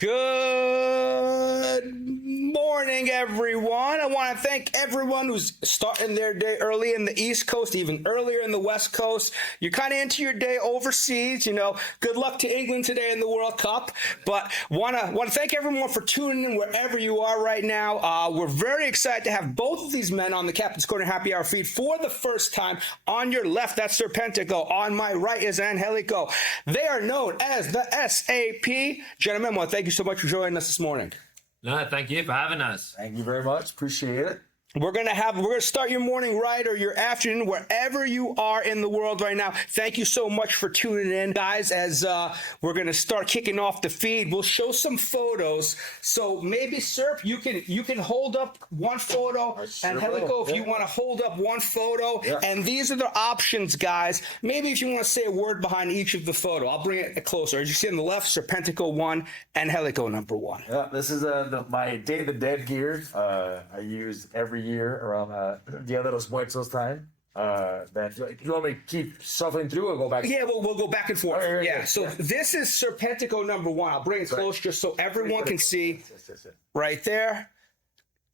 Good morning, everyone. I want to thank everyone who's starting their day early in the East Coast, even earlier in the West Coast. You're kind of into your day overseas, you know. Good luck to England today in the World Cup. But want to thank everyone for tuning in wherever you are right now. We're very excited to have both of these men on the Captain's Corner Happy Hour feed for the first time. On your left, that's Serpentico. On my right is Angelico. They are known as the SAP. Gentlemen, I want to thank you so much for joining us this morning. No, thank you for having us. Thank you very much. Appreciate it. We're gonna start your morning right or your afternoon wherever you are in the world right now. Thank you so much for tuning in, guys. As we're gonna start kicking off the feed, we'll show some photos. So maybe Serp, you can hold up one photo, and Helico, if you want to hold up one photo. Yeah. And these are the options, guys. Maybe if you want to say a word behind each of the photo, I'll bring it closer. As you see on the left, Serpentico 1 and Helico number 1. Yeah, this is my Day of the Dead gear. I use every year around Dia de los Muertos time. You want me to keep shuffling through or go back? Yeah, we'll go back and forth. Right, yeah. So this is Serpentico number 1. I'll bring it close just so everyone can see. Yes. Right there.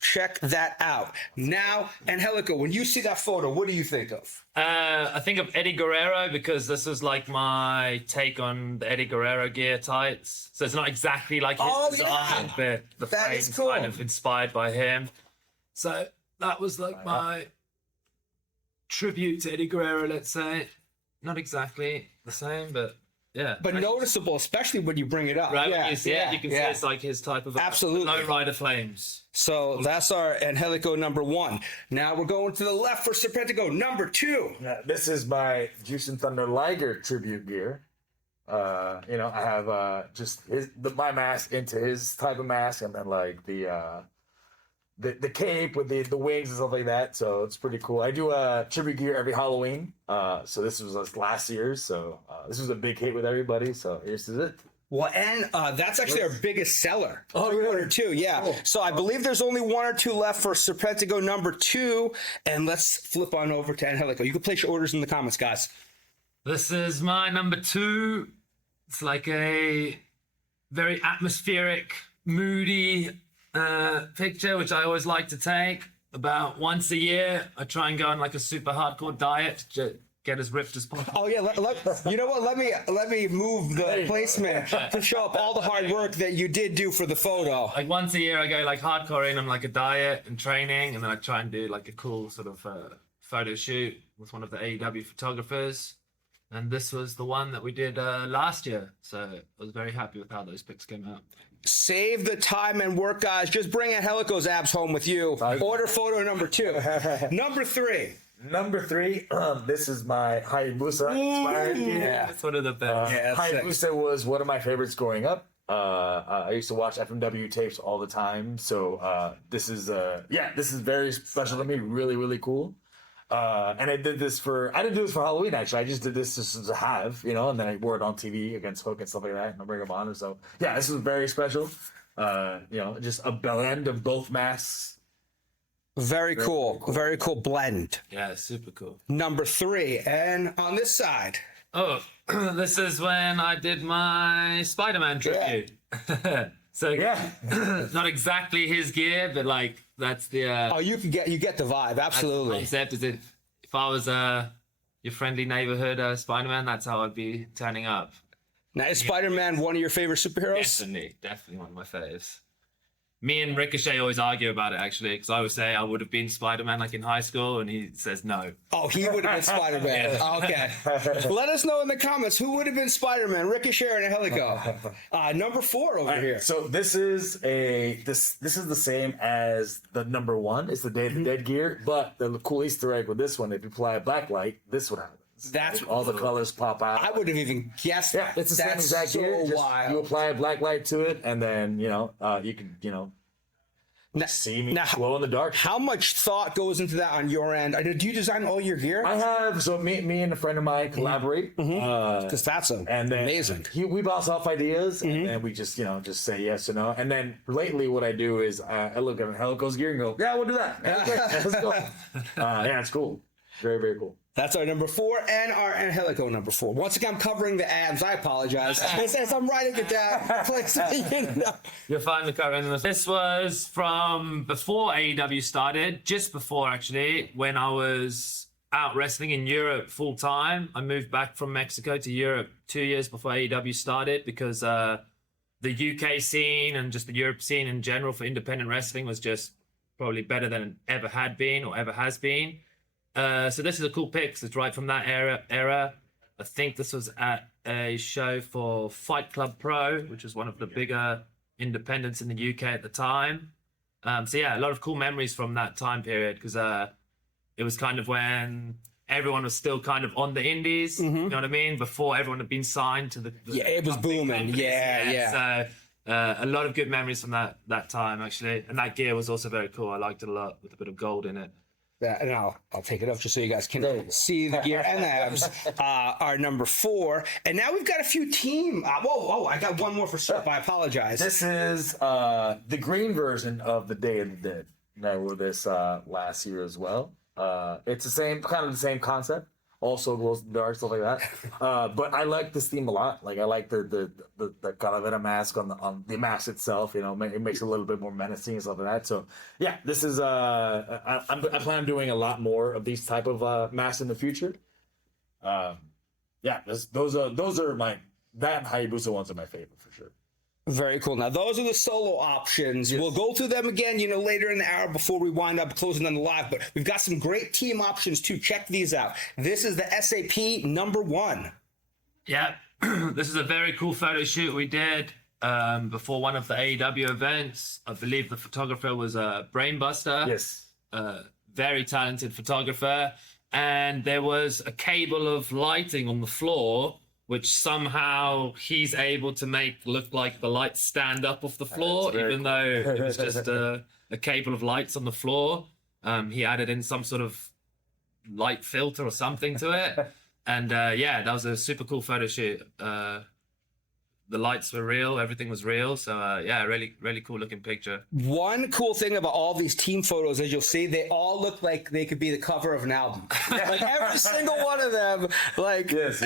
Check that out. Now, Angelico, when you see that photo, what do you think of? I think of Eddie Guerrero because this is like my take on the Eddie Guerrero gear tights. So it's not exactly like his design, but the frame's cool. kind of inspired by him. So that was like my tribute to Eddie Guerrero, let's say. Not exactly the same, but yeah. But noticeable, especially when you bring it up. Right, yeah, when you see it, you can see it's like his type of absolutely low rider flames. So that's our Angelico number 1. Now we're going to the left for Serpentico number 2. Yeah, this is my Juice and Thunder Liger tribute gear. I have just my mask into his type of mask, and then like the cape with the wings and stuff like that. So it's pretty cool. I do tribute gear every Halloween. So this was last year's. So this was a big hit with everybody. So here's it. Well, and that's actually our biggest seller. Oh, really? 1 or 2, yeah. Oh. So I believe there's only 1 or 2 left for Serpentico number 2. And let's flip on over to Angelico. You can place your orders in the comments, guys. This is my number 2. It's like a very atmospheric, moody picture, which I always like to take. About once a year, I try and go on like a super hardcore diet to get as ripped as possible. Oh yeah, you know what? Let me move the placement to show up all the hard work that you did do for the photo. Like once a year, I go like hardcore in on like a diet and training, and then I try and do like a cool sort of photo shoot with one of the AEW photographers. And this was the one that we did last year, so I was very happy with how those pics came out. Save the time and work, guys. Just bring Angelico's abs home with you. Order photo number 2. Number 3. Number 3, this is my Hayabusa inspired gear. Yeah, it's one of the best. Hayabusa was one of my favorites growing up. I used to watch FMW tapes all the time. So this is very special to me. Really, really cool. And I didn't do this for Halloween, actually. I just did this just to have, and then I wore it on TV against Hook and stuff like that, and I'll bring them on. So yeah, this is very special. Just a blend of both masks. Very cool. Very cool blend. Yeah, super cool. Number 3, and on this side. Oh, this is when I did my Spider-Man tribute. Yeah. So yeah, not exactly his gear, but like that's the. You get the vibe. Absolutely. The concept is if I was your friendly neighborhood Spider-Man, that's how I'd be turning up. Now, is Spider-Man one of your favorite superheroes? Definitely one of my faves. Me and Ricochet always argue about it, actually, because I would say I would have been Spider-Man like in high school, and he says no. Oh, he would have been Spider-Man. Yeah. Okay. Let us know in the comments who would have been Spider-Man, Ricochet or Helico. Number 4 over here. So this is the same as the number 1. It's the Day of the Dead gear, but the cool Easter egg with this one, if you apply a black light, this would happen. That's all the colors pop out. I wouldn't have even guessed. Yeah, it's the same exact gear. Wild. You apply a black light to it, and then you can see me glow in the dark. How much thought goes into that on your end? Do you design all your gear? I have. So me and a friend of mine collaborate. Because that's amazing. We bounce off ideas, and then we just say yes or no. And then lately, what I do is I look at Helico's gear and go, yeah, we'll do that. Let's go. Yeah, it's cool. Very, very cool. That's our number 4 and our Angelico number 4. Once again, I'm covering the abs. I apologize. As I'm writing it down, please, You're finally covering this. This was from before AEW started, just before actually, when I was out wrestling in Europe full time. I moved back from Mexico to Europe 2 years before AEW started because the UK scene and just the Europe scene in general for independent wrestling was just probably better than it ever had been or ever has been. So this is a cool pic. It's right from that era. I think this was at a show for Fight Club Pro, which was one of the bigger independents in the UK at the time. So yeah, a lot of cool memories from that time period because it was kind of when everyone was still kind of on the indies. You know what I mean? Before everyone had been signed to the yeah, it was booming. Yeah. So a lot of good memories from that time actually, and that gear was also very cool. I liked it a lot with a bit of gold in it. And I'll take it up just so you guys can see the gear and the abs. Our number 4, and now we've got a few team. Whoa! I got one more for SAP. I apologize. This is the green version of the Day of the Dead. And I wore this last year as well. It's the same concept. Also glows in the dark, stuff like that. But I like this theme a lot. Like I like the Calavera mask on the mask itself. You know, it makes it a little bit more menacing and stuff like that. So yeah, this is I plan on doing a lot more of these type of masks in the future. Yeah, those are my that and Hayabusa ones are my favorite for sure. Very cool. Now, those are the solo options. Yes. We'll go through them again, later in the hour before we wind up closing on the live. But we've got some great team options, too. Check these out. This is the SAP number 1. Yeah. This is a very cool photo shoot we did before one of the AEW events. I believe the photographer was Brainbuster. Yes. Very talented photographer. And there was a cable of lighting on the floor which somehow he's able to make look like the lights stand up off the floor, even though it was just a cable of lights on the floor. He added in some sort of light filter or something to it. And yeah, that was a super cool photo shoot. The lights were real, everything was real. So yeah, really cool looking picture. One cool thing about all these team photos, as you'll see, they all look like they could be the cover of an album. Like every single one of them. Like yes.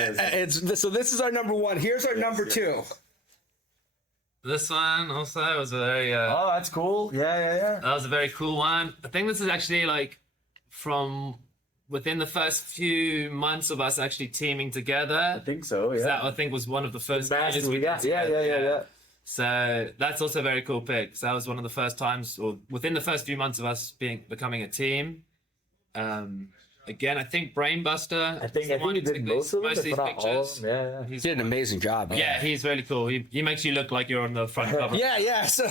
So this is our number 1. Here's our number 2. This one also was a very oh, that's cool. Yeah. That was a very cool one. I think this is actually like from within the first few months of us actually teaming together. I think so, yeah. That I think was one of the first matches we got. Yeah. So that's also a very cool pick. So that was one of the first times, or within the first few months of us becoming a team. Again, I think Brainbuster. I think he did most of these pictures. Yeah. He did an amazing job. Yeah, he's really cool. He makes you look like you're on the front cover. Yeah. So,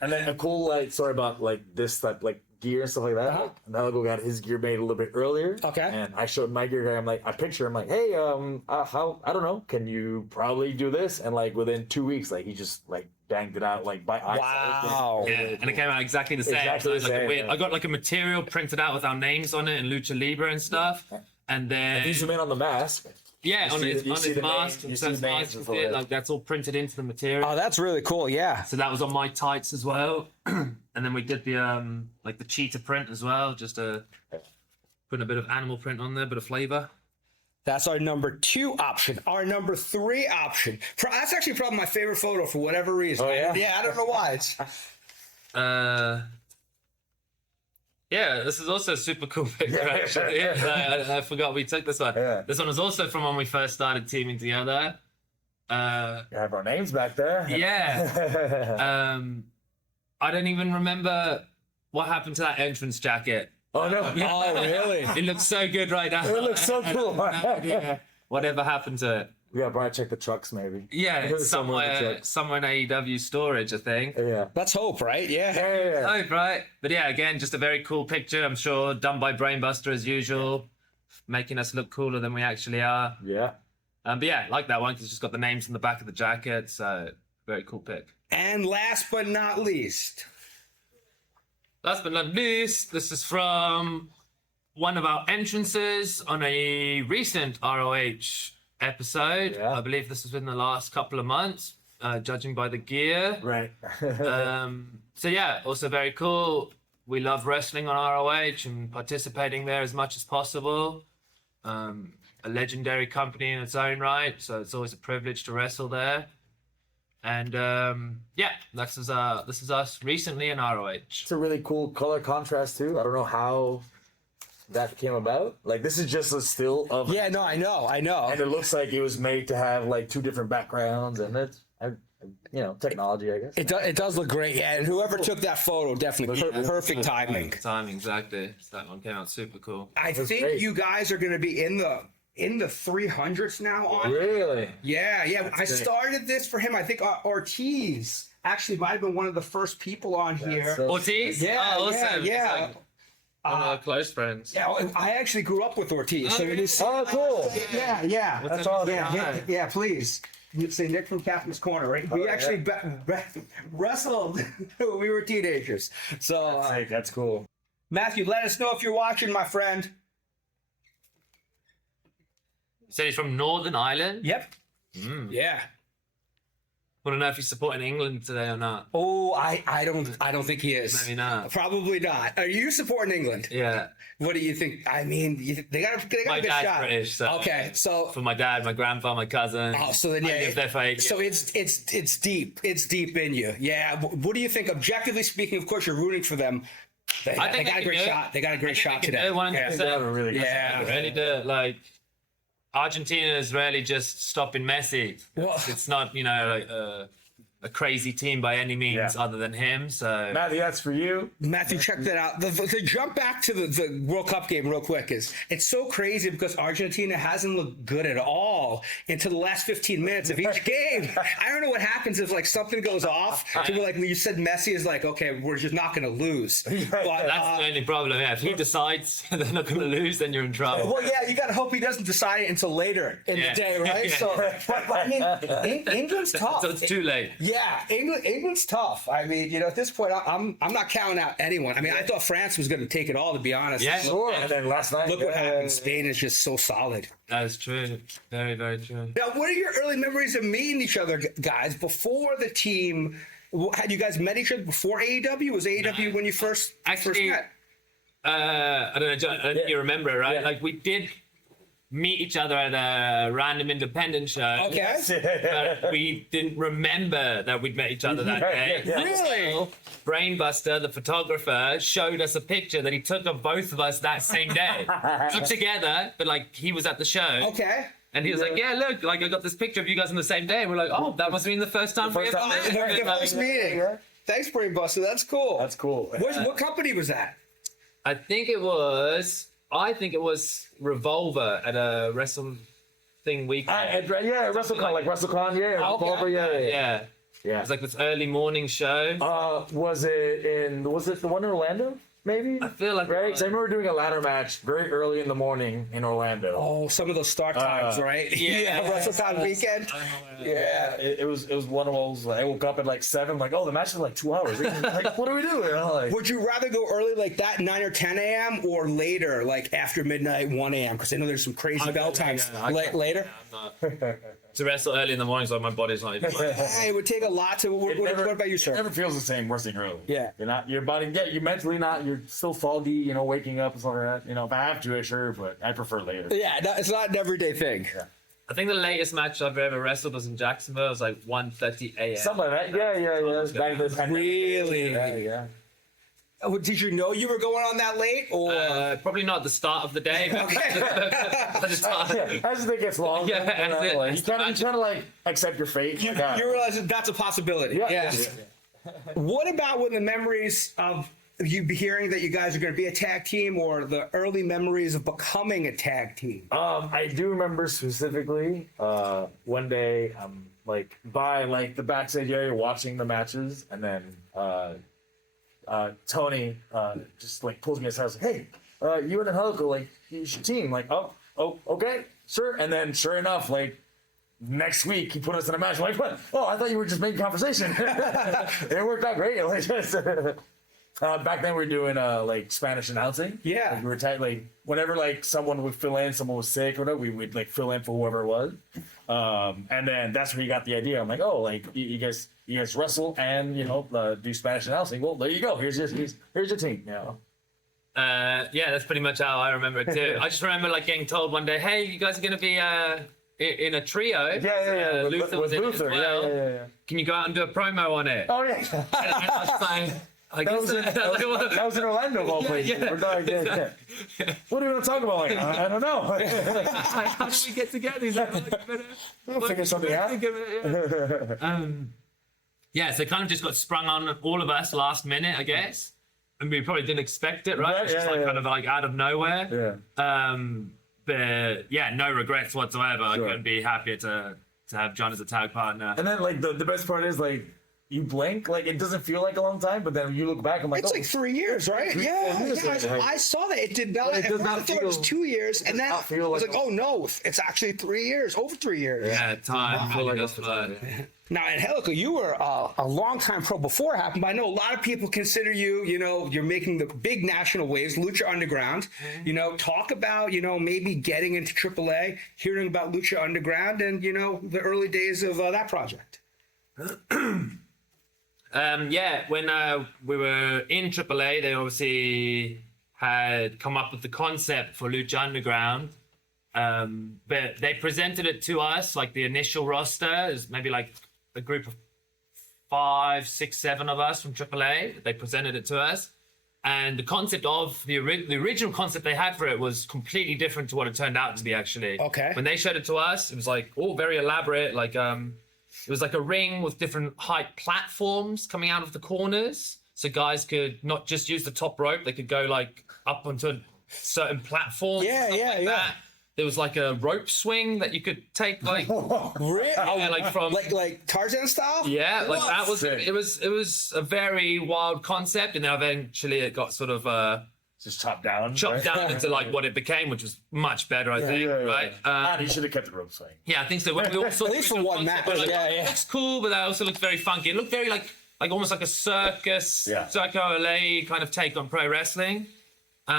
and then a cool story about this type gear and stuff like that. Uh-huh. Helico got his gear made a little bit earlier. Okay. And I showed my gear guy. I picture him hey, how I don't know, can you probably do this? And within 2 weeks, he just banged it out by eye. Wow. Yeah, and it came out exactly the same. Exactly so the same. I got a material printed out with our names on it and Lucha Libre and stuff. And then you zoom in on the mask. Yeah, on his mask, that's all printed into the material. Oh, that's really cool. Yeah. So that was on my tights as well, and then we did the the cheetah print as well, just putting a bit of animal print on there, a bit of flavor. That's our number 2 option. Our number 3 option. That's actually probably my favorite photo for whatever reason. Oh yeah. Yeah, I don't know why. It's yeah, this is also a super cool picture, actually. Yeah, I forgot we took this one. Yeah. This one was also from when we first started teaming together. You have our names back there. Yeah. I don't even remember what happened to that entrance jacket. Oh, no. oh, really? It looks so good right now. It looks so cool. Yeah. Whatever happened to it? Yeah, probably check the trucks maybe. Yeah, it's somewhere in AEW storage, I think. Yeah. Let's hope, right? Yeah. Hope, right? But yeah, again, just a very cool picture, I'm sure, done by Brainbuster as usual, making us look cooler than we actually are. Yeah. But yeah, I like that one because it's just got the names on the back of the jacket, so very cool pick. And last but not least. Last but not least, this is from one of our entrances on a recent ROH episode. Yeah. I believe this has been the last couple of months, judging by the gear. Right. So yeah, also very cool. we love wrestling on ROH and participating there as much as possible. A legendary company in its own right, so it's always a privilege to wrestle there. And this is us recently in ROH. It's a really cool color contrast too. I don't know how that came about. Like, this is just a still of. Yeah, no, I know. And it looks like it was made to have like two different backgrounds, and it's technology, I guess. It does look great, yeah. And whoever took that photo, definitely perfect timing. Timing, exactly. That one came out super cool. I think great. you guys are going to be in the 300s now on. Really? Yeah. I started this for him. I think Ortiz actually might have been one of the first people on here. so- Ortiz? Yeah, Oh, awesome. yeah. It's like one of our close friends. Yeah, well, I actually grew up with Ortiz. So it is, Oh, cool. yeah. That's awesome. Yeah, please. You say Nick from Captain's Corner, right? We actually wrestled when we were teenagers. So, That's cool. Matthew, let us know if you're watching, my friend. So he's from Northern Ireland. Yep. Yeah. Want to know if he's supporting England today or not? Oh, I don't think he is. Maybe not. Probably not. Are you supporting England? Yeah. What do you think? I mean, they got a My good dad's shot. British, so Okay, so for my dad, my grandpa, my cousin. oh, so then I yeah. lived there for 8 years. So it's deep. It's deep in you. Yeah. What do you think? Objectively speaking, of course, you're rooting for them. They got a great shot. They got a great shot today. 100%. They have a really good Yeah. shot. Really do. Like, Argentina is really just stopping Messi. Well- It's not, like a crazy team by any means Yeah. other than him. So Matthew, that's for you. Matthew, check that out. The jump back to the World Cup game real quick is it's so crazy because Argentina hasn't looked good at all until the last 15 minutes of each game. I don't know what happens if like something goes off. To where, like you said, Messi is like, okay, we're just not going to lose. But, that's the only problem. Yeah, if he decides they're not going to lose, then you're in trouble. well, yeah, you got to hope he doesn't decide it until later in Yeah. the day, right? Yeah. So, but I mean, England's tough. So it's too late. Yeah, England's tough. I mean, at this point, I'm not counting out anyone. I mean, I thought France was going to take it all, to be honest. Yeah. Sure. And then last night, Look what happened. Spain is just so solid. That is true. Very, very true. Now, what are your early memories of meeting each other, guys, before the team? Had you guys met each other before AEW? Was AEW when you first Actually, met? I don't know, John, I don't think you remember it, right? Yeah. Like, we did meet each other at a random independent show. Okay. But we didn't remember that we'd met each other that day. Yeah. Really? Brainbuster, the photographer, showed us a picture that he took of both of us that same day. Not together, but like he was at the show. Okay. And he was like, yeah, look, like I got this picture of you guys on the same day. And we're like, oh, that must have been the first time we first ever time met. we The met. first meeting. Thanks, Brainbuster. That's cool. That's cool. What company was that? I think it was Revolver at a wrestle thing weekend. WrestleCon, like WrestleCon, yeah. Okay. Revolver, yeah. Yeah. Yeah. It was like this early morning show. Was it the one in Orlando? Maybe? I feel like it right? was. 'Cause I remember doing a ladder match very early in the morning in Orlando. Oh, some of those start times, right? yeah. WrestleCon weekend. Yeah. It was one of those. Like, I woke up at like 7. Like, oh, the match is like 2 hours. Like, what are we doing? And I'm like, Would you rather go early like that, 9 or 10 a.m., or later, like after midnight, 1 a.m.? Because I know there's some crazy bell times. Later? To wrestle early in the morning, so my body's not even. Hey, it would take a lot to. What about you, It sir? never feels the same wrestling early. Yeah. You're not. Your body. Yeah. You're mentally not. You're still foggy. Waking up and stuff like that. If I have to, sure, but I prefer later. Yeah, no, it's not an everyday thing. I think the latest match I've ever wrestled was in Jacksonville. It was like 1:30 a.m. Something like that. Yeah. Back in the pandemic. Really? Yeah. Oh, did you know you were going on that late, or? Probably not the start of the day. But by the time. Yeah, as the day gets long, Yeah, and you trying to like accept your fate. You realize that that's a possibility. Yeah. Yes. What about when the memories of you hearing that you guys are going to be a tag team, or the early memories of becoming a tag team? I do remember specifically one day like by like the backstage area watching the matches, and then Tony just like pulls me aside. I was like, hey, you and Helico, like you should team. Like, oh, okay, sure. And then sure enough, like next week he put us in a match. I'm like, what? Oh, I thought you were just making conversation. It worked out great. Like, just, Back then we were doing like Spanish announcing. Yeah. Like, we were like whenever like someone would fill in, someone was sick or whatever, we would like fill in for whoever it was. And then that's where you got the idea. I'm like, oh, like you guys wrestle and do Spanish announcing. Well, there you go. Here's your team. You know. Yeah, that's pretty much how I remember it too. I just remember like getting told one day, "Hey, you guys are gonna be in a trio." Yeah. Luther was with in it as Luther. well. Yeah. Can you go out and do a promo on it? Oh yeah. And I was like, That was in Orlando, of all places. Yeah. We're not, What are we going to talk about? Like, I don't know. how do we get together? He's like, We'll figure something out. Yeah, so it kind of just got sprung on all of us last minute, I guess. And we probably didn't expect it, right? It's just kind of like out of nowhere. Yeah. But yeah, no regrets whatsoever. Sure. I couldn't be happier to have John as a tag partner. And then like the best part is like you blink, like it doesn't feel like a long time, but then you look back, I'm like, It's like 3 years, right? Yeah. I saw that. It did not. It does not I thought it was feel- 2 years, and then I not feel was like like, oh no, it's actually 3 years, over 3 years. Yeah, time feel really like does that's fly. Now, Angelico, you were a long-time pro before it happened, but I know a lot of people consider you, you're making the big national waves, Lucha Underground. Talk about, maybe getting into AAA, hearing about Lucha Underground and, the early days of that project. Yeah, when we were in AAA, they obviously had come up with the concept for Lucha Underground. But they presented it to us, like the initial roster is maybe like a group of 5, 6, 7 of us from AAA. They presented it to us. And the concept of the original concept they had for it was completely different to what it turned out to be, actually. Okay. When they showed it to us, it was like all very elaborate. Like it was like a ring with different height platforms coming out of the corners. So guys could not just use the top rope, they could go like up onto a certain platform. Yeah. That. There was like a rope swing that you could take like Really? yeah, like from like Tarzan style? yeah, like What? that was Sick. it was a very wild concept, and then eventually it got sort of just chopped down. chopped right? down into like what it became, which was much better, I think. Right? He should have kept the rope swing. Yeah, I think so. When we all saw At the least for original one concept, match, we're like, yeah, oh, yeah. It looks cool, but that also looked very funky. It looked very like almost like a circus, Yeah. Circo LA kind of take on pro wrestling.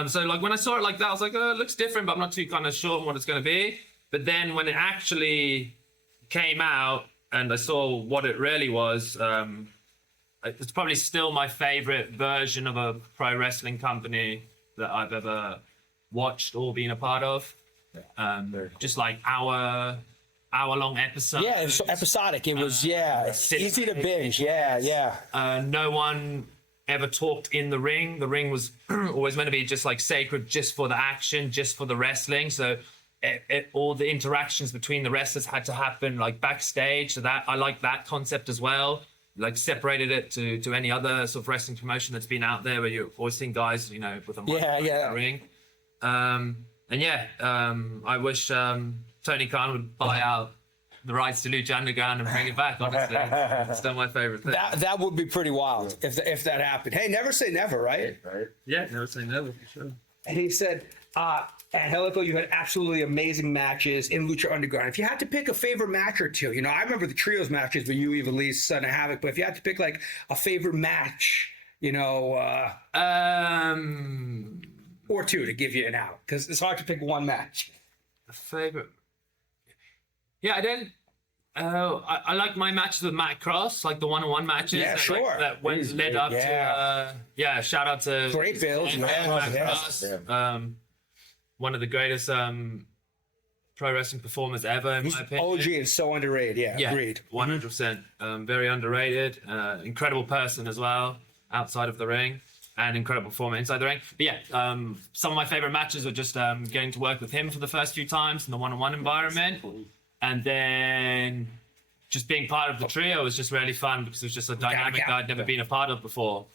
So like when I saw it like that, I was like, oh, it looks different, but I'm not too kind of sure on what it's going to be. But then when it actually came out and I saw what it really was, it's probably still my favorite version of a pro wrestling company that I've ever watched or been a part of. Just like hour-long episode. Yeah, it was so episodic. It was, it's easy to binge. Yeah. No one ever talked in the ring. The ring was always meant to be just like sacred, just for the action, just for the wrestling. So all the interactions between the wrestlers had to happen like backstage. So that I like that concept as well. Like separated it to any other sort of wrestling promotion that's been out there, where you're always seeing guys, with a mic in the ring. I wish Tony Khan would buy out the rights to Lucha Underground and bring it back. Honestly, it's still my favorite thing. That would be pretty wild if that happened. Hey, never say never, right? Right. Yeah, never say never for sure. And he said, Helico, you had absolutely amazing matches in Lucha Underground. If you had to pick a favorite match or two, I remember the trios matches with you, Eva Lee, Son of Havoc, but if you had to pick like a favorite match, or two to give you an out, because it's hard to pick one match. A favorite? Yeah, I don't. I like my matches with Matt Cross, like the one-on-one matches. Yeah, sure. That led up to. Shout out to Great build, and man. Matt Yes. Cross. One of the greatest pro wrestling performers ever, in my opinion. OG is so underrated. Yeah, agreed. 100%. Very underrated. Incredible person as well, outside of the ring, and incredible performer inside the ring. But yeah, some of my favorite matches were just getting to work with him for the first few times in the one-on-one environment. And then just being part of the trio was just really fun, because it was just a dynamic that I'd never been a part of before.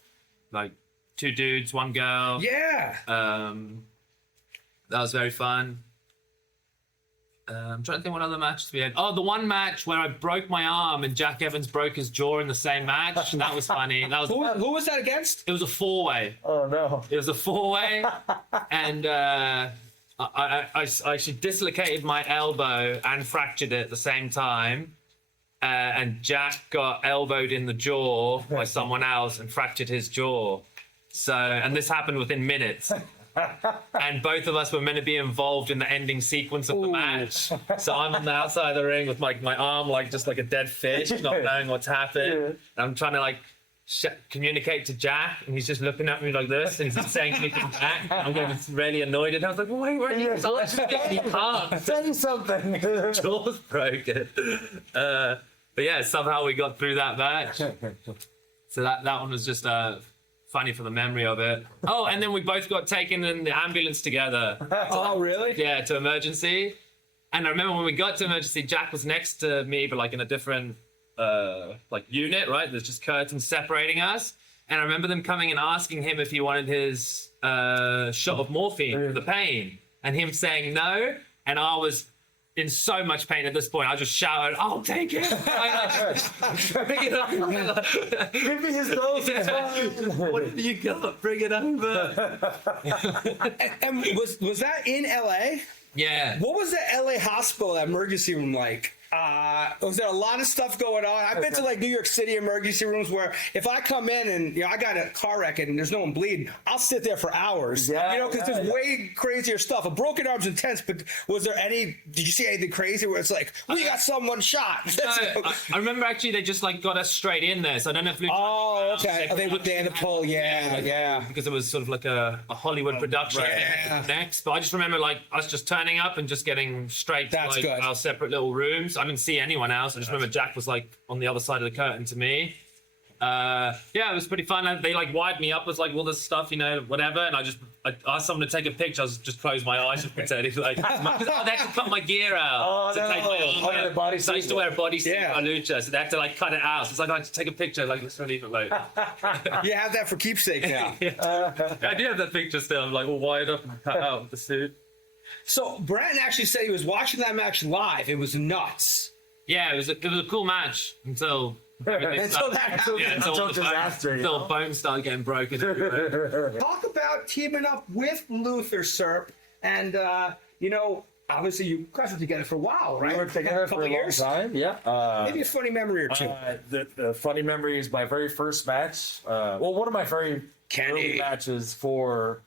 Like 2 dudes, 1 girl. Yeah. That was very fun. I'm trying to think what other matches we had. Oh, the one match where I broke my arm and Jack Evans broke his jaw in the same match. That was funny. That was Who was that against? It was a 4-way. Oh no. It was a 4-way, and I actually dislocated my elbow and fractured it at the same time. And Jack got elbowed in the jaw by someone else and fractured his jaw. So, and this happened within minutes. And both of us were meant to be involved in the ending sequence of the match. So I'm on the outside of the ring with my arm just like a dead fish, not knowing what's happened. And I'm trying to communicate to Jack, and he's just looking at me like this, and he's not saying anything back. I'm getting really annoyed, and I was like, "Wait, where are you?" He can't say something. Jaw's broken. But yeah, somehow we got through that match. So that one was just funny for the memory of it. Oh, and then we both got taken in the ambulance together. Oh, really? Yeah, to emergency. And I remember when we got to emergency, Jack was next to me, but in a different unit, right? There's just curtains separating us. And I remember them coming and asking him if he wanted his shot of morphine for the pain, and him saying no. And I was in so much pain at this point. I just shouted, "I'll take it!" Pick it up. Give me his dose. What have you got? Bring it over. And was that in LA? Yeah. What was the LA hospital emergency room like? Was there a lot of stuff going on? I've been to New York City emergency rooms where if I come in and I got a car wreck and there's no one bleeding, I'll sit there for hours. Because there's way crazier stuff. A broken arm's intense, but did you see anything crazy where it's we got someone shot? I remember actually they just got us straight in there. So I don't know if Lucha. Oh, okay. They had to pull, yeah. Because it was sort of like a Hollywood production next. But I just remember us just turning up and just getting straight to our separate little rooms. I didn't see anyone else. I just remember Jack was on the other side of the curtain to me. It was pretty fun. They wired me up with all this stuff, whatever. And I asked someone to take a picture. I just closed my eyes and pretended they had to cut my gear out to take my arm out. So I used to wear a bodysuit on Lucha, so they had to cut it out. So it's I had to take a picture. Let's not leave it later. You have that for keepsake now. I do have that picture still. I'm all wired up and cut out with the suit. So Bratton actually said he was watching that match live. It was nuts. Yeah, it was a cool match until until bones started getting broken everywhere. Talk about teaming up with Luther, Serp, and obviously you guys were together for a while, right? We were together for a long time. Yeah. Maybe a funny memory or two. The funny memory is my very first match. One of my very early matches for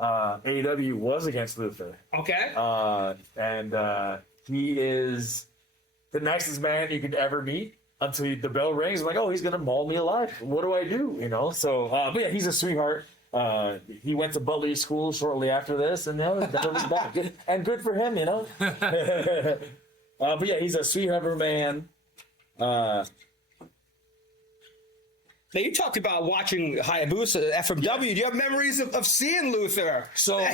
AEW was against Luther. Okay. And he is the nicest man you could ever meet until the bell rings. I'm like, oh, he's gonna maul me alive. What do I do? So, but yeah, he's a sweetheart. He went to Butler School shortly after this, and never was back. And good for him, But yeah, he's a sweetheart of a man. Now you talked about watching Hayabusa FMW. Yeah. Do you have memories of seeing Luther? So,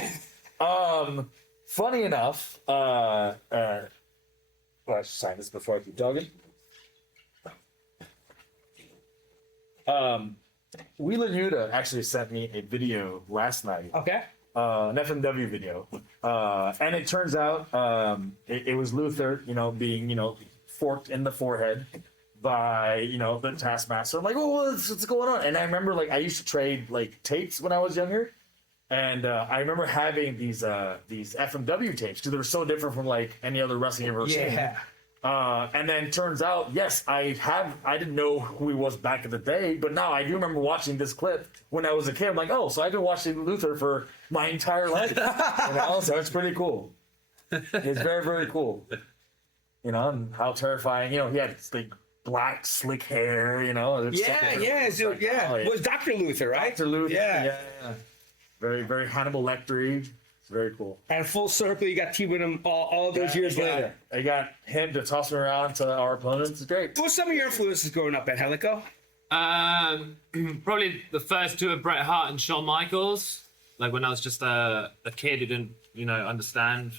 funny enough, I should sign this before I keep talking. Wheeler Yuta actually sent me a video last night. Okay. An FMW video. And it turns out it was Luther, being, forked in the forehead by, the Taskmaster. I'm like, oh, what's going on? And I remember, I used to trade, tapes when I was younger. And I remember having these FMW tapes because they were so different from any other wrestling I've ever seen. And then turns out, yes, I didn't know who he was back in the day, but now I do remember watching this clip when I was a kid. I'm like, oh, so I've been watching Luther for my entire life. So it's pretty cool. It's very, very cool. And how terrifying. He had black slick hair. It was Dr. Luther, right? Dr. Luther. Yeah. Very, very Hannibal Lecter-y. It's very cool. And full circle, you got teaming him all those years later. I got him to toss me around to our opponents. It's great. What were some of your influences growing up at Helico? Probably the first two are Bret Hart and Shawn Michaels. When I was just a kid who didn't, understand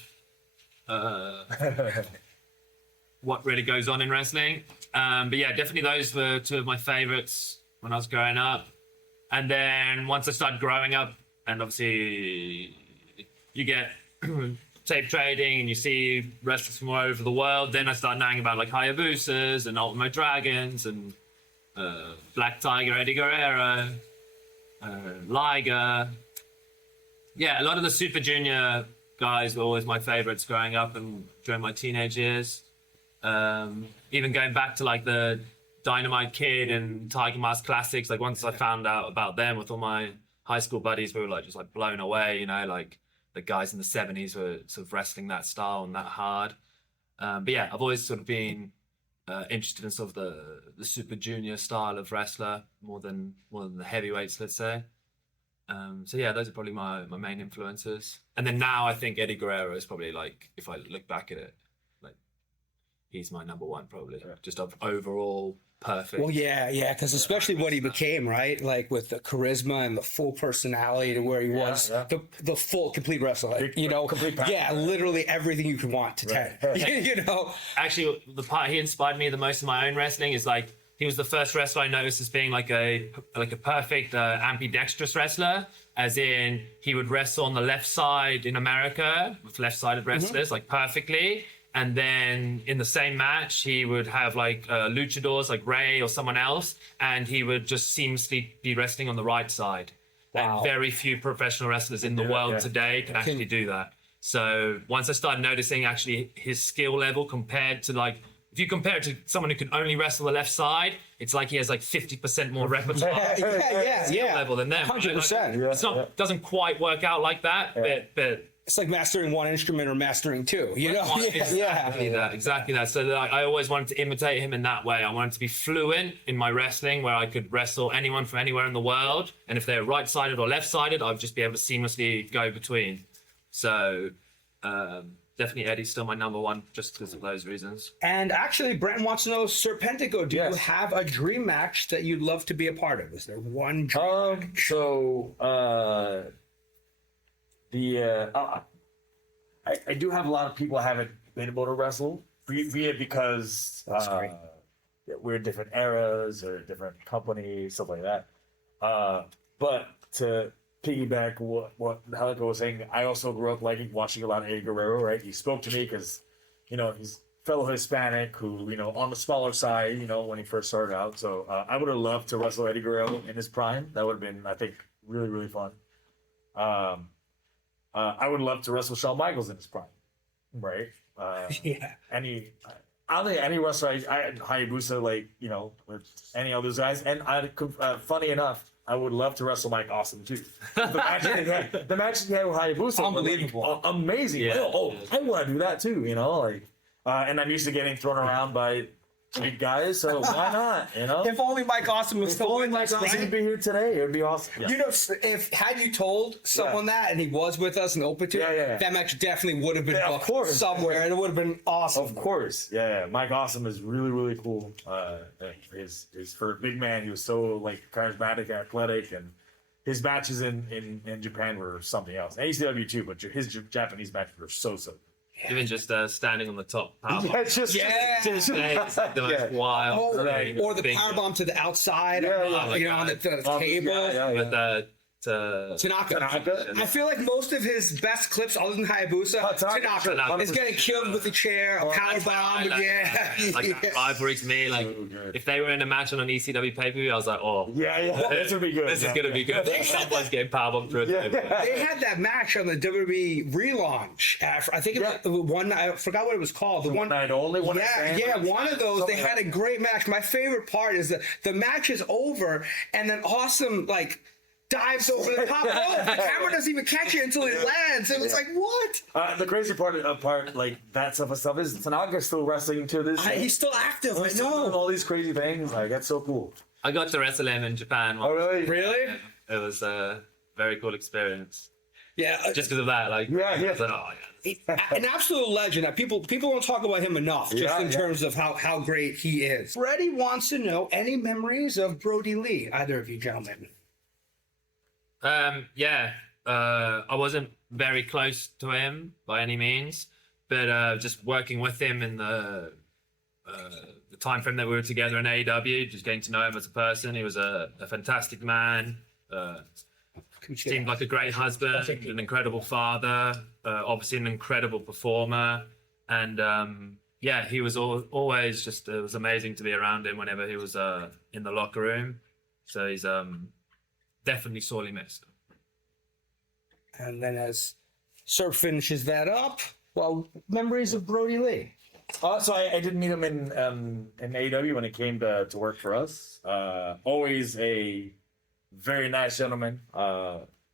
what really goes on in wrestling. But yeah, definitely those were two of my favorites when I was growing up. And then once I started growing up, and obviously you get tape trading and you see wrestlers from all over the world, then I started knowing about Hayabusas and Ultimo Dragons and Black Tiger, Eddie Guerrero, Liger. Yeah, a lot of the Super Junior guys were always my favorites growing up and during my teenage years. Even going back to the Dynamite Kid and Tiger Mask Classics, once I found out about them with all my high school buddies, we were like just like blown away, you know, like the guys in the 70s were sort of wrestling that style and that hard. But yeah, I've always sort of been interested in sort of the super junior style of wrestler more than the heavyweights, let's say. So yeah, those are probably my main influences. And then now I think Eddie Guerrero is probably like, if I look back at it, like he's my number one probably, just of overall perfect. Well, yeah, because especially what he became, right? Like with the charisma and the full personality to where he was, the full complete wrestler, like, you know, literally everything you could want to 10. You know, actually, the part he inspired me the most in my own wrestling is like he was the first wrestler I noticed as being like a perfect ambidextrous wrestler, as in he would wrestle on the left side in America with left-sided wrestlers like perfectly. And then in the same match, he would have like luchadors like Ray or someone else, and he would just seamlessly be wrestling on the right side. Wow. And very few professional wrestlers in the world today can actually do that. So once I started noticing actually his skill level compared to like, if you compare it to someone who can only wrestle the left side, it's like he has like 50% more repertoire skill level than them. 100%. It's not doesn't quite work out like that, but it's like mastering one instrument or mastering two, you know? Exactly that. So I always wanted to imitate him in that way. I wanted to be fluent in my wrestling, where I could wrestle anyone from anywhere in the world. And if they're right-sided or left-sided, I'd just be able to seamlessly go between. So definitely Eddie's still my number one just because of those reasons. And actually, Brent wants to know, Serpentico, do you have a dream match that you'd love to be a part of? Is there one dream match? So, I do have a lot of people I haven't been able to wrestle, be it because we're in different eras or different companies, stuff like that. But to piggyback what Helico was saying, I also grew up watching a lot of Eddie Guerrero, right? He spoke to me because, you know, he's fellow Hispanic who, you know, on the smaller side, you know, when he first started out. So I would have loved to wrestle Eddie Guerrero in his prime. That would have been, I think, really, really fun. I would love to wrestle Shawn Michaels in his prime, right? I don't think any wrestler, I Hayabusa, like, you know, with any of those guys. And funny enough, I would love to wrestle Mike Awesome too. The match he had with Hayabusa, unbelievable, amazing. I want to do that too, you know, like. And I'm used to getting thrown around by big guys, so why not? You know, if only Mike Awesome was still with us, right? He'd be here today. It would be awesome. Yeah. You know, had you told someone that and he was with us and open to it, that match definitely would have been booked somewhere, and it would have been awesome. Of course, Mike Awesome is really, really cool. His for a big man, he was so like charismatic, athletic, and his matches in Japan were something else. And AEW too, but his Japanese matches were so. Even just standing on the top power bomb. Just the most wild. Or the power bomb to the outside, you know, on the table. With Tanaka. I feel like most of his best clips, other than Hayabusa, Tanaka is getting killed with a chair, a power bomb. Like rivalry to me. Like if they were in a match on an ECW pay-per-view, I was like, this would be good. This is gonna be good. Someone's getting power bombed through it. They had that match on the WWE relaunch. I think it was one. I forgot what it was called. The one night only. One of those. They had a great match. My favorite part is that the match is over, and then Awesome dives over the top rope. The camera doesn't even catch it until it lands. It was like, what? The crazy part like that stuff is Tanaka's still wrestling to this day. He's still active. I know. Doing all these crazy things. Like, that's so cool. I got to wrestle him in Japan once. Oh, really? Really? It was a very cool experience. Yeah. Just because of that. Like, an absolute legend. People don't talk about him enough, just in terms of how great he is. Brodie wants to know any memories of Brodie Lee, either of you gentlemen. I wasn't very close to him by any means, but just working with him in the time frame that we were together in AEW, just getting to know him as a person. He was a fantastic man, seemed like a great husband, an incredible father, obviously an incredible performer, and he was always just, it was amazing to be around him whenever he was in the locker room. So he's definitely sorely missed. And then as Serp finishes that up, well, memories of Brodie Lee. So I did meet him in AEW when he came to work for us. Always a very nice gentleman.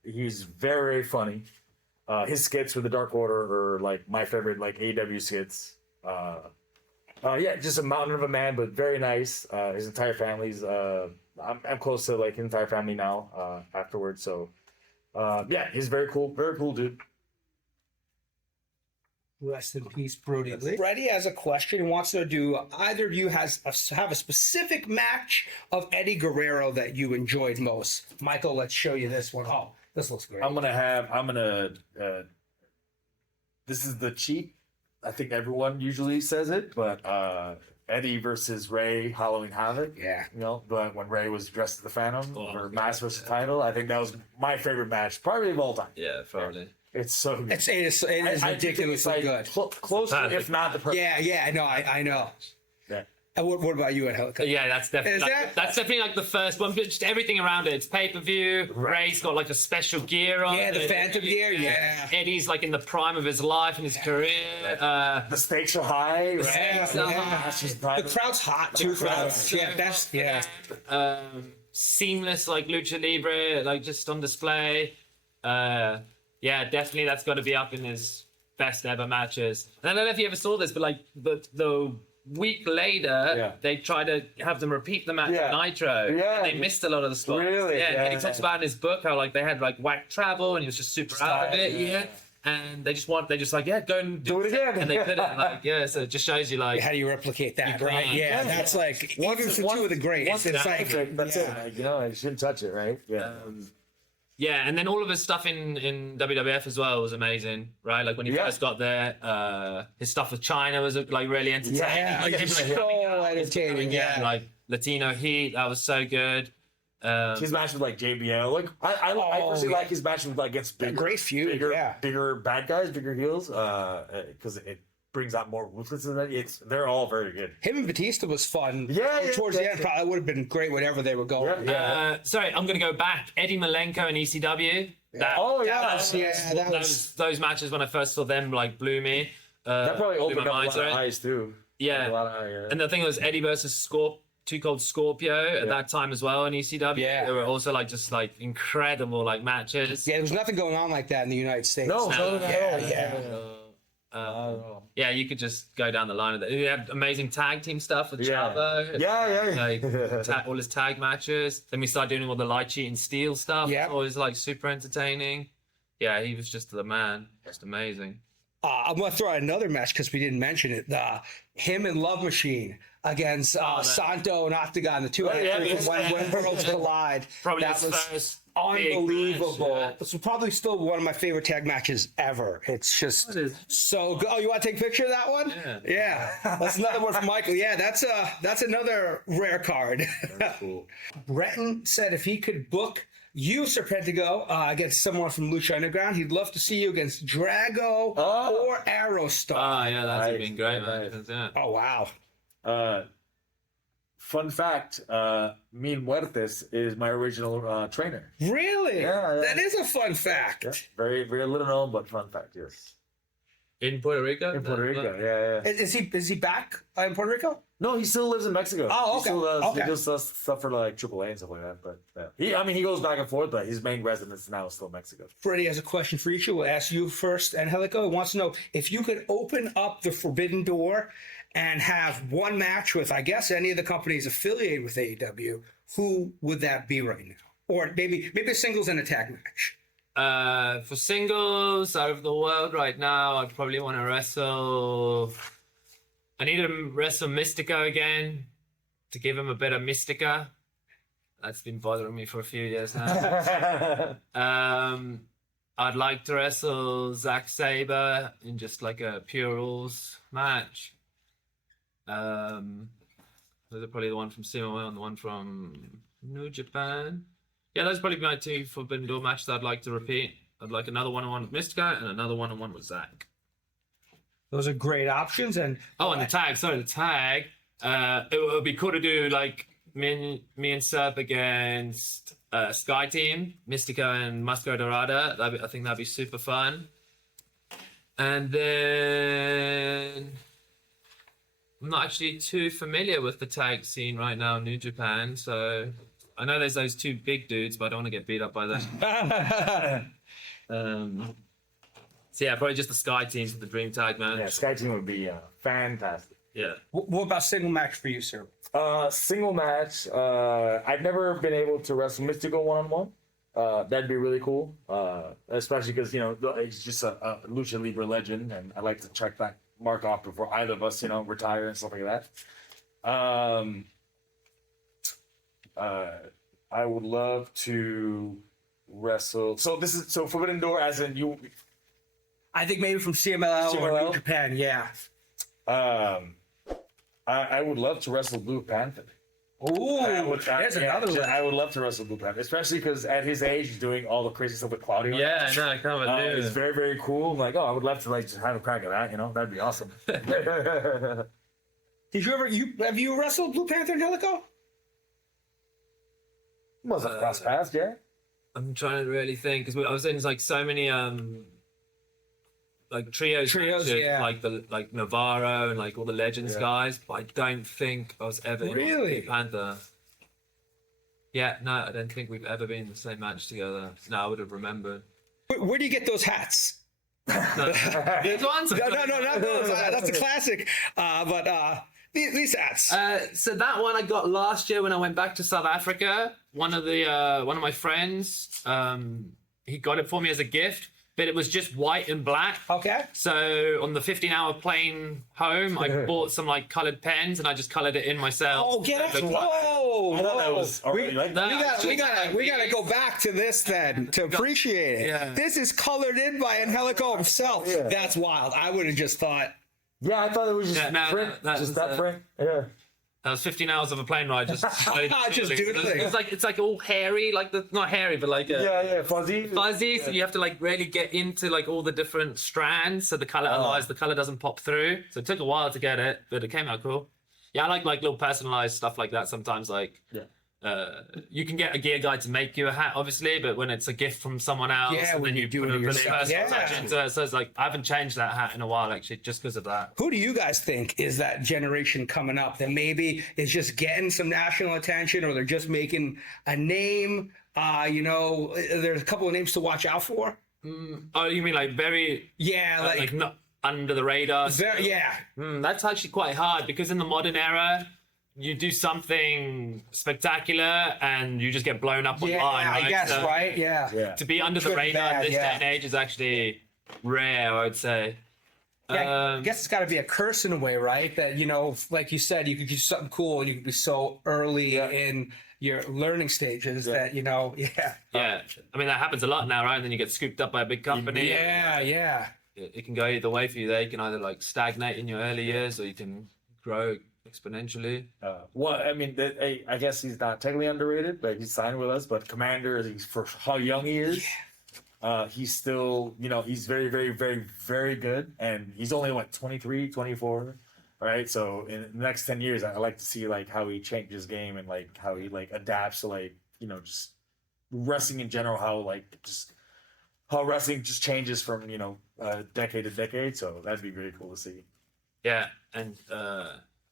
He's very funny. His skits with the Dark Order are like my favorite, like AEW skits. Yeah, just a mountain of a man, but very nice. His entire family's. I'm close to like his entire family now. Afterwards, so yeah, he's very cool dude. Rest in peace, Brodie Lee. Freddie has a question. He wants to know, do either of you have a specific match of Eddie Guerrero that you enjoyed most? Michael, let's show you this one. Oh, this looks great. This is the cheat. I think everyone usually says it, but Eddie versus Ray, Halloween Havoc. Yeah. You know, but when Ray was dressed as the Phantom or Mask versus title, I think that was my favorite match, probably of all time. Yeah, probably. It's so good. It is ridiculously good. Close, if not the perfect. Yeah, I know. Yeah. And what about you, Helico? Yeah, that's definitely that's definitely like the first one. But just everything around it. It's pay-per-view. Ray's got like a special gear on. Yeah, the Phantom gear. Yeah. Eddie's like in the prime of his life and his career. The stakes are high. Right? Yeah. The crowd's hot too. Seamless like lucha libre, like just on display. Yeah, definitely that's got to be up in his best ever matches. And I don't know if you ever saw this, but like the week later, they try to have them repeat the match at Nitro. Yeah, they missed a lot of the spots. Really? Yeah, and he talks about in his book how like they had like whack travel and he was just super out of it. Yeah. And they just like, go and do it again. And they couldn't, so it just shows you like how do you replicate that, right? Yeah, that's like even for two of the greats. It's like that's it. Like, you know, you shouldn't touch it, right? Yeah. Yeah, and then all of his stuff in WWF as well was amazing, right? Like when he first got there, his stuff with China was like really entertaining. Yeah, like, so entertaining. Yeah, like Latino Heat, that was so good. His match with like JBL, like I personally like his match with like against bigger bad guys, bigger heels, because it brings out more ruthlessness. They're all very good. Him and Batista was fun. Yeah, towards the end, probably would have been great whatever they were going. Sorry, I'm gonna go back. Eddie Malenko and ECW. Those matches when I first saw them like blew me. That probably opened up a lot of eyes too. Yeah, and the thing was Eddie versus Too Cold Scorpio at that time as well in ECW. Yeah, they were also like just like incredible like matches. Yeah, there was nothing going on like that in the United States. No. Yeah, you could just go down the line of that. You had amazing tag team stuff with Chavo. Like all his tag matches. Then we started doing all the light cheat and steel stuff. Yeah, always like super entertaining. Yeah, he was just the man. Just amazing. I'm gonna throw out another match because we didn't mention it. Him and Love Machine against Santo and Octagon, the two when worlds collide. Probably that was first unbelievable. This was probably still one of my favorite tag matches ever. It's just so good. Oh, you want to take a picture of that one? Yeah. That's another one from Michael. Yeah, that's another rare card. Very cool. Breton said if he could book you, Serpentico, against someone from Lucha Underground, he'd love to see you against Drago or Aerostar. Oh, yeah, that's been great, man. Yeah. Oh, wow. Fun fact, me and Muertes is my original trainer. Really? Yeah. That is a fun fact. Yeah. Very, very little known, but fun fact, yes. In Puerto Rico? In Puerto Rico, yeah. Is he back in Puerto Rico? No, he still lives in Mexico. Oh, okay. He does stuff for like AAA and stuff like that. But he goes back and forth, but his main residence now is still Mexico. Freddie has a question for each. We'll ask you first. And Helico wants to know if you could open up the forbidden door and have one match with, I guess, any of the companies affiliated with AEW, who would that be right now? Or maybe a singles and a tag match. For singles out of the world right now, I'd probably want to wrestle. I need to wrestle Mystico again to give him a bit of Mystica. That's been bothering me for a few years now. I'd like to wrestle Zack Sabre in just like a pure rules match. Those are probably the one from Sumo and the one from New Japan. Yeah, those are probably my two Forbidden Door matches I'd like to repeat. I'd like another one-on-one with Mystico and another one-on-one with Zack. Those are great options. And the tag. It would be cool to do like me and Serp against Sky Team, Mystico and Musco Dorada. I think that'd be super fun. And then I'm not actually too familiar with the tag scene right now in New Japan, so I know there's those two big dudes, but I don't want to get beat up by them. So yeah, probably just the Sky team for the Dream Tag match. Yeah, Sky Team would be fantastic. Yeah. What about single match for you, sir? Single match. I've never been able to wrestle Mystical one-on-one. That'd be really cool. Especially because, you know, he's just a Lucha Libre legend, and I like to check that mark off before either of us, you know, retire and stuff like that. I would love to wrestle. So this is Forbidden Door, as in you. I think maybe from CMLL or CMLL? New Japan, yeah. I would love to wrestle Blue Panther. Ooh, there's another one. I would love to wrestle Blue Panther, especially because at his age, he's doing all the crazy stuff with Claudio. Yeah, no, I can't believe It's it. very, very cool. I'm like, I would love to like just have a crack at that. You know, that'd be awesome. Did you ever? Have you wrestled Blue Panther and Helico? Wasn't cross paths, yeah. I'm trying to really think because I was in like so many like trios matches, yeah. like Navarro and like all the Legends guys, but I don't think I was ever Really? in Panther. Yeah, no, I don't think we've ever been in the same match together. No, I would have remembered. Where do you get those hats? These ones? No, not those. That's a classic. But these hats. So that one I got last year when I went back to South Africa. One of my friends, he got it for me as a gift, but it was just white and black. Okay. So on the 15-hour plane home, I bought some like colored pens and I just colored it in myself. Oh, get it! Looked Whoa! I thought that whoa. was already like that. We gotta go back to this then to appreciate it. Yeah. This is colored in by Angelico himself. Yeah. That's wild. I would have just thought. Yeah, I thought it was just Yeah, no, print, that just was, that print. Yeah. That was 15 hours of a plane ride. Just Just doodling. It's like all hairy, like not hairy, but like Yeah, fuzzy. fuzzy. So you have to like really get into like all the different strands, so the color otherwise the color doesn't pop through. So it took a while to get it, but it came out cool. Yeah, I like little personalized stuff like that. Sometimes like you can get a gear guy to make you a hat, obviously, but when it's a gift from someone else, Yeah, and when then you you do put it a yourself. personal Yeah. touch into it. So it's like I haven't changed that hat in a while actually, just because of that. Who do you guys think is that generation coming up that maybe is just getting some national attention, or they're just making a name? You know, there's a couple of names to watch out for. Oh, you mean like very Yeah, like not under the radar? yeah. That's actually quite hard because in the modern era, you do something spectacular and you just get blown up Yeah, online. Right? I guess, So right? Yeah. To be under the Good, radar bad, this yeah. day and age is actually rare, I would say. Yeah, I guess it's got to be a curse in a way, right? That, you know, like you said, you could do something cool and you could be so early in your learning stages that, you know, Yeah, I mean, that happens a lot now, right? And then you get scooped up by a big company. Yeah. It can go either way for you there. You can either like stagnate in your early years or you can grow exponentially. Well, I mean, I guess he's not technically underrated, but he's signed with us. But Commander, he's for how young he is. He's still, you know, he's very, very, very, very good. And he's only, 23, 24, right? So in the next 10 years, I like to see, like, how he changes his game and, like, how he, like, adapts to, like, you know, just wrestling in general, how wrestling just changes from, you know, decade to decade. So that'd be very cool to see. Yeah, and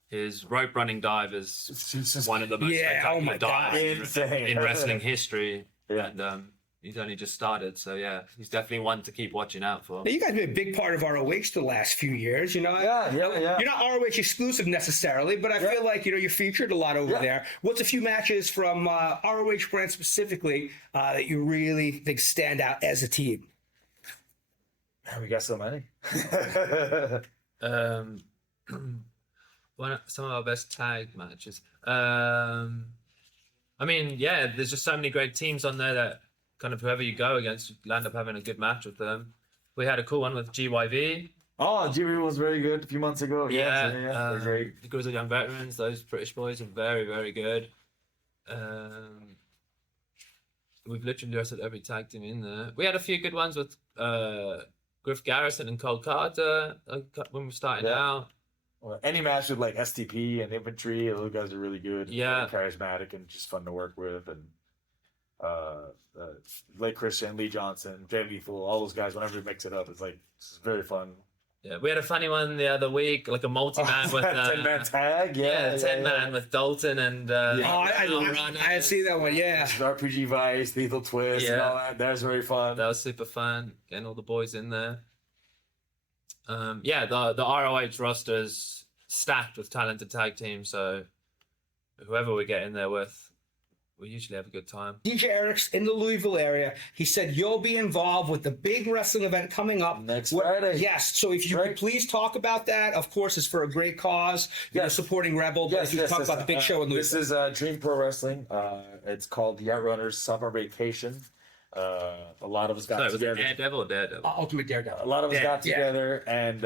his rope running dive is It's just one of the most oh my spectacular God. dives Insane. in wrestling history. Yeah. And he's only just started, so yeah, he's definitely one to keep watching out for. Now, you guys have been a big part of ROH the last few years, you know? Yeah. You're not ROH exclusive necessarily, but I feel like, you know, you're featured a lot over there. What's a few matches from ROH brand specifically that you really think stand out as a team? We got so many. Some of our best tag matches. I mean, yeah, there's just so many great teams on there that kind of whoever you go against, you land up having a good match with them. We had a cool one with GYV. Oh, Jimmy was very good a few months ago. Yeah, they're great. The Grizzled Young Veterans, those British boys are very, very good. We've literally wrestled every tag team in there. We had a few good ones with Griff Garrison and Cole Carter when we were starting out. Well, any match with like STP and Infantry, those guys are really good. Yeah. Very charismatic and just fun to work with. And Blake Christian, Lee Johnson, Jay Lethal, all those guys, whenever he mix it up, it's like it's very fun. Yeah, we had a funny one the other week, like a multi-man with 10-man tag. yeah, 10-man with Dalton and I had seen that one. Yeah. RPG Vice, Lethal Twist, and all that. That was very fun. That was super fun, getting all the boys in there. The ROH roster's stacked with talented tag teams, so whoever we get in there with, we usually have a good time. DJ Eric's in the Louisville area. He said you'll be involved with the big wrestling event coming up Next Friday. Yes. So if you could please talk about that. Of course, it's for a great cause. You're supporting Rebel. But you talk about the big show in Louisville. This is Dream Pro Wrestling. It's called the Outrunners Summer Vacation. A lot of us got together. Daredevil or Daredevil? Ultimate Daredevil. A lot of us got together, and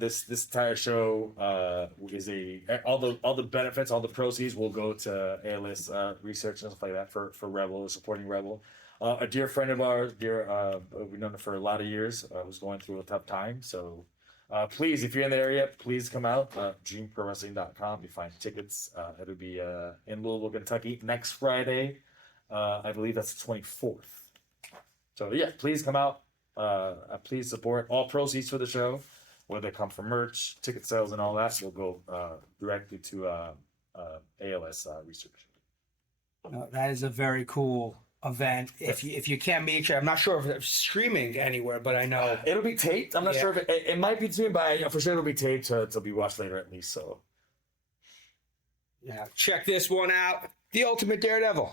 this entire show is all the benefits, all the proceeds will go to ALS research and stuff like that for Rebel, supporting Rebel. A dear friend of ours, we've known her for a lot of years, was going through a tough time. So please, if you're in the area, please come out. DreamProWrestling.com. You find tickets. It'll be in Louisville, Kentucky next Friday. I believe that's the 24th. So yeah, please come out. Please support. All proceeds for the show, whether they come from merch, ticket sales, and all that, will go directly to ALS research. That is a very cool event. If you can't meet you, I'm not sure if it's streaming anywhere, but I know it'll be taped. I'm not sure if it might be streamed, but for sure it'll be taped to be watched later at least. So yeah, check this one out. The Ultimate Daredevil.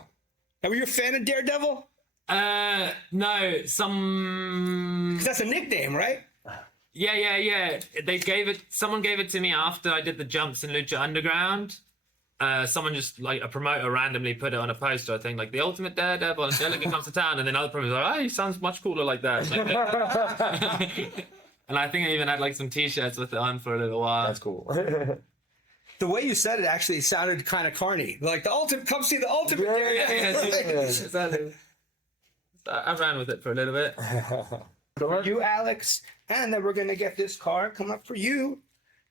Now, were you a fan of Daredevil? No, That's a nickname, right? Yeah. Someone gave it to me after I did the jumps in Lucha Underground. Someone just, like, a promoter randomly put it on a poster, I think, like, the Ultimate Daredevil, Angelico comes to town, and then other promoters are like, oh, he sounds much cooler like that. And I think I even had, like, some t-shirts with it on for a little while. that's cool. The way you said it actually sounded kind of carny. Like, come see the Ultimate Daredevil. I ran with it for a little bit. For you, Alex, and then we're going to get this card come up for you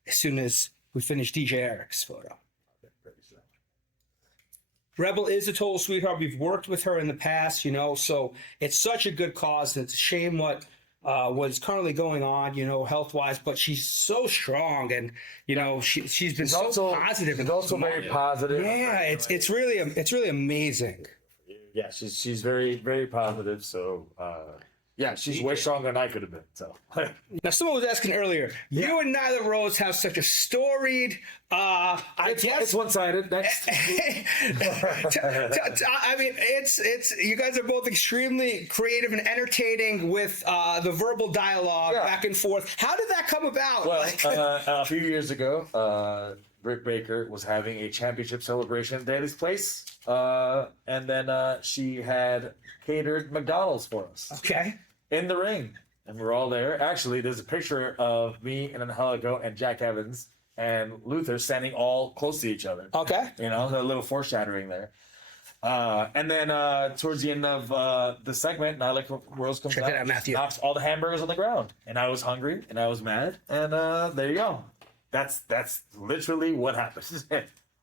as soon as we finish DJ Eric's photo. Rebel is a total sweetheart. We've worked with her in the past, so it's such a good cause. It's a shame what was currently going on, health-wise, but she's so strong, and she's been so positive. She's also very positive. Yeah, it's really amazing. Yeah, she's very, very positive. So she's way stronger than I could have been. So now, someone was asking earlier, you and Nyla Rose have such a storied. It's one-sided. Next. I mean, it's you guys are both extremely creative and entertaining with the verbal dialogue back and forth. How did that come about? Well, a few years ago, Britt Baker was having a championship celebration at Daly's Place, and then she had catered McDonald's for us. Okay. In the ring, and we're all there. Actually, there's a picture of me and Helico and Jack Evans and Luther standing all close to each other. Okay. A little foreshadowing there. And then towards the end of the segment, Nyla Rose comes out, out, Matthew. knocks all the hamburgers on the ground, and I was hungry and I was mad, and there you go. That's literally what happened.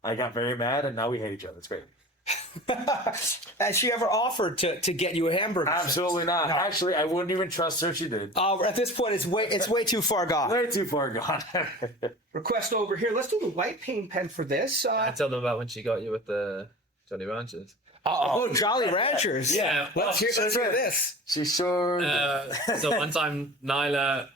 I got very mad, and now we hate each other. It's great. Has she ever offered to get you a hamburger? Absolutely not. No. Actually, I wouldn't even trust her if she did. At this point, it's way too far gone. Way too far gone. Request over here. Let's do the white paint pen for this. I tell them about when she got you with the Jolly Ranchers. Jolly Ranchers. Yeah. Let's hear this. She sure. So one time, Nyla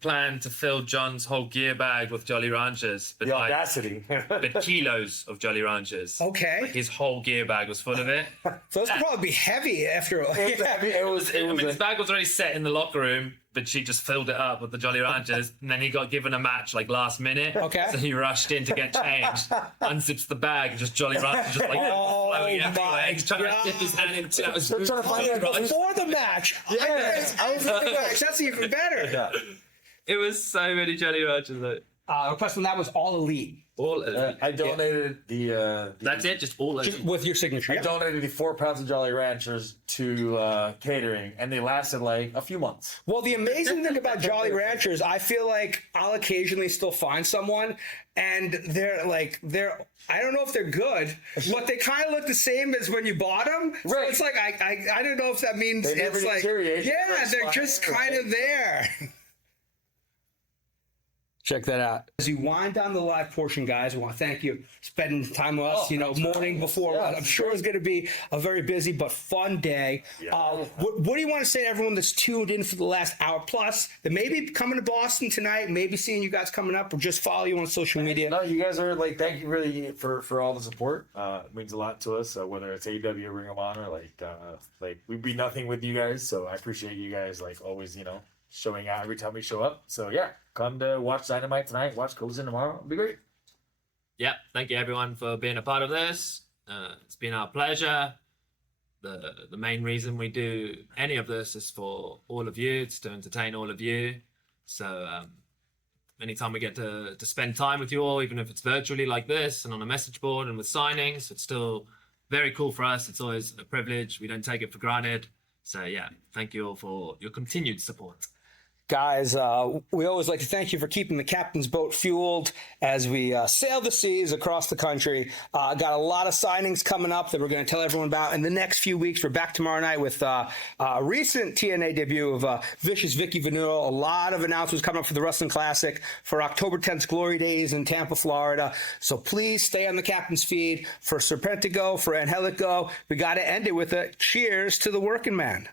planned to fill John's whole gear bag with Jolly Ranchers, but the audacity. but kilos of Jolly Ranchers. Okay. Like his whole gear bag was full of it. So this would probably be heavy after all. His bag was already set in the locker room, but she just filled it up with the Jolly Ranchers, and then he got given a match like last minute. Okay. So he rushed in to get changed, unzips the bag, and just Jolly Ranchers just like flowing everywhere. He's trying to dip his hand into it. Trying to find out Before the match. Yes. That's even better. Yeah. It was so many Jolly Ranchers though. Request when that was all elite. All I donated the That's it, just all elite. With your signature. I donated the 4 pounds of Jolly Ranchers to catering, and they lasted like a few months. Well, the amazing thing about Jolly Ranchers, I feel like I'll occasionally still find someone, and they're I don't know if they're good, but they kind of look the same as when you bought them. So Right. it's like I don't know if that means They never it's like deteriorate. they're just kind of there. Check that out. As you wind down the live portion, guys, I want to thank you for spending time with us. Morning before. Yeah, I'm sure it's going to be a very busy but fun day. Yeah. What do you want to say to everyone that's tuned in for the last hour plus that may be coming to Boston tonight, maybe seeing you guys coming up, or just follow you on social media? No, you guys are like, thank you really for all the support. It means a lot to us. Whether it's AEW or Ring of Honor, like we'd be nothing with you guys. So I appreciate you guys like always, showing out every time we show up. So yeah, come to watch Dynamite tonight, watch Collision tomorrow. It'll be great. Yeah, thank you everyone for being a part of this. It's been our pleasure. The main reason we do any of this is for all of you. It's to entertain all of you. So anytime we get to spend time with you all, even if it's virtually like this and on a message board and with signings, it's still very cool for us. It's always a privilege. We don't take it for granted. So yeah, thank you all for your continued support. Guys, we always like to thank you for keeping the captain's boat fueled as we sail the seas across the country. Got a lot of signings coming up that we're going to tell everyone about in the next few weeks. We're back tomorrow night with a recent TNA debut of Vicious Vicky Venuto. A lot of announcements coming up for the Wrestling Classic for October 10th Glory Days in Tampa, Florida. So please stay on the captain's feed. For Serpentico, for Angelico, we got to end it with a cheers to the working man.